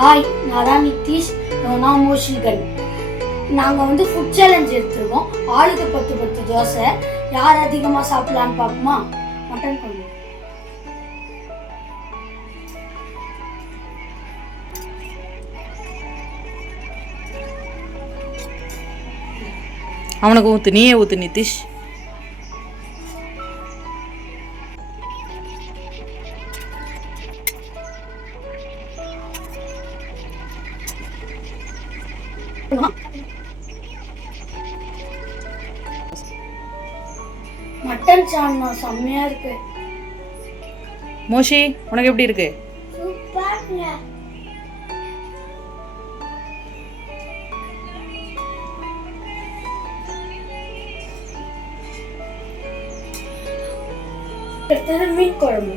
Hi, நான் தான் நிதிஷ். நான் மோஷிகன். நாங்கள் ஃபுட் சேலஞ்ச் எடுத்துருக்கோம். ஆளுக்கு 10 தோசை. யார் அதிகமாக சாப்பிடலான்னு பார்ப்போமா? மட்டன் குழம்பு. அவனுக்கு ஊற்று, நீயே ஊற்று நிதிஷ். மட்டன் சால்னா செம்மையா இருக்கு. மோஷி, உனக்கு எப்படி இருக்கு? சூப்பர்ங்க. அடுத்தது மீன் குழம்பு.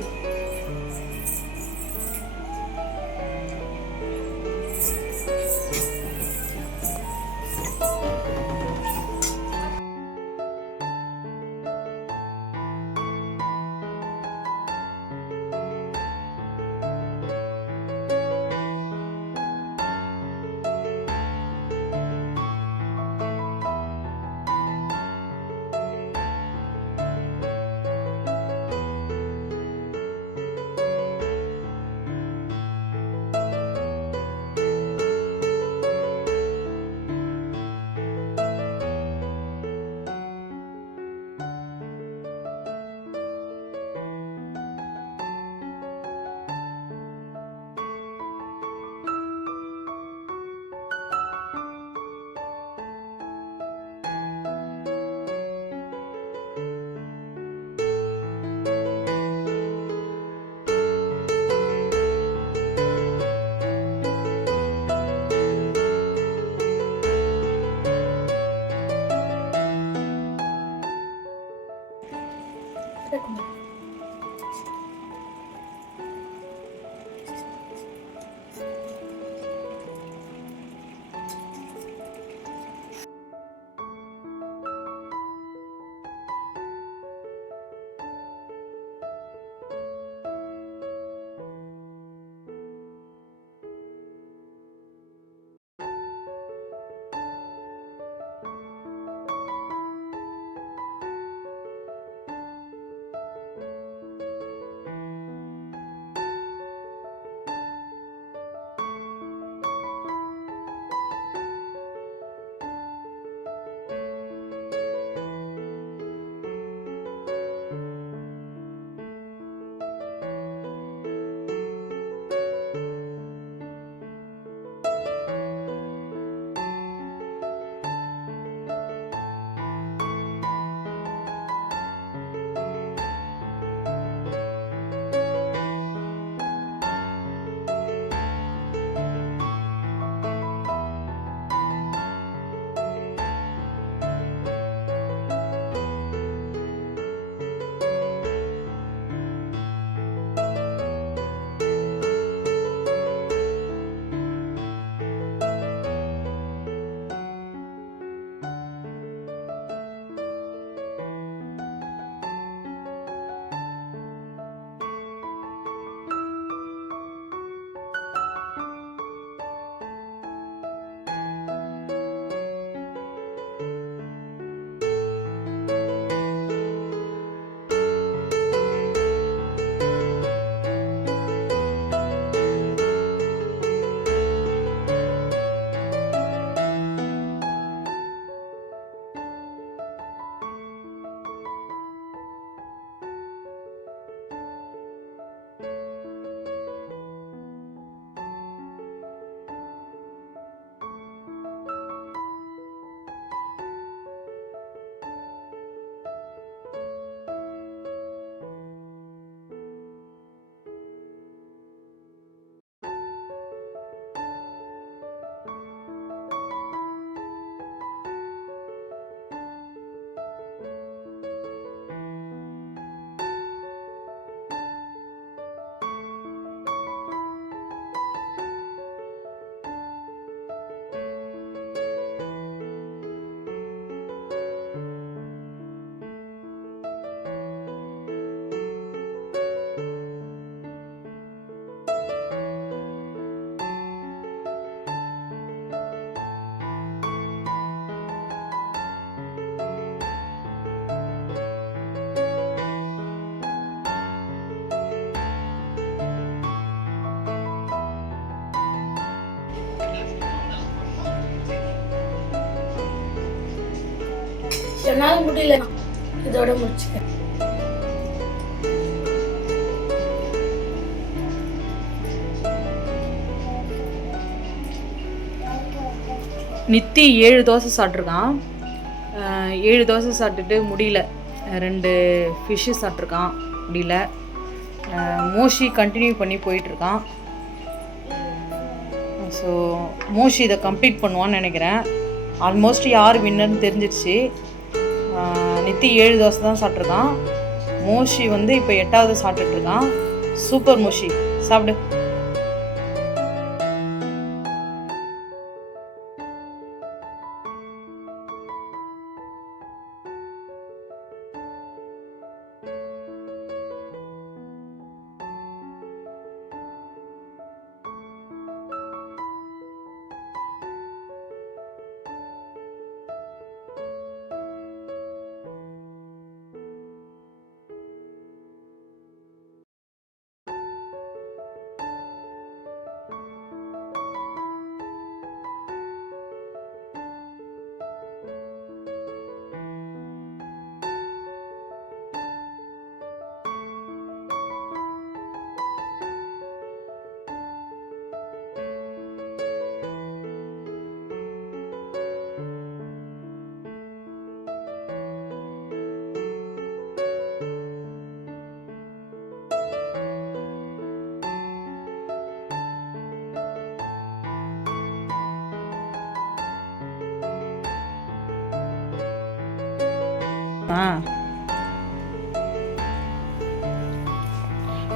என்னால் முடியல, இதோட முடிச்சுக்கிறேன். நித்தி 7 தோசை சாப்பிட்ருக்கான். 7 தோசை சாப்பிட்டுட்டு முடியல. 2 ஃபிஷ்ஷு சாப்பிட்ருக்கான், முடியல. மோஷி கண்டினியூ பண்ணி போயிட்டுருக்கான். ஸோ மோஷி இதை கம்ப்ளீட் பண்ணுவான்னு நினைக்கிறேன். ஆல்மோஸ்ட் யார் வின்னர்னு தெரிஞ்சிருச்சு. நித்தி 7 தோசை தான் சாப்பிட்ருக்கான். மோஷி வந்து இப்போ 8வது சாப்பிட்டுட்ருக்கான். சூப்பர் மோஷி, சாப்பிடு.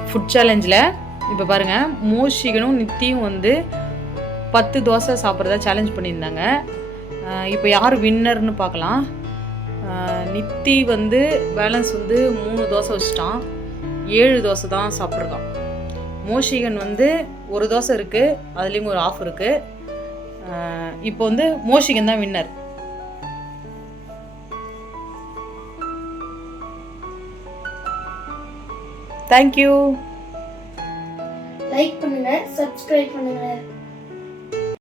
ஃபுட் சேலஞ்சில் இப்போ பாருங்கள், மோஷிகனும் நித்தியும் வந்து 10 தோசை சாப்பிட்றதா சேலஞ்ச் பண்ணியிருந்தாங்க. இப்போ யார் வின்னர்னு பார்க்கலாம். நித்தி வந்து பேலன்ஸ் வந்து 3 தோசை வச்சுட்டான். 7 தோசை தான் சாப்பிட்ருக்கான். மோஷிகன் வந்து 1 தோசை இருக்குது, அதுலேயும் ஒரு ஆஃப் இருக்குது. இப்போ வந்து மோஷிகன் தான் வின்னர். தேங்க்யூ. லைக் பண்ணுங்க, சப்ஸ்கிரைப் பண்ணுங்க.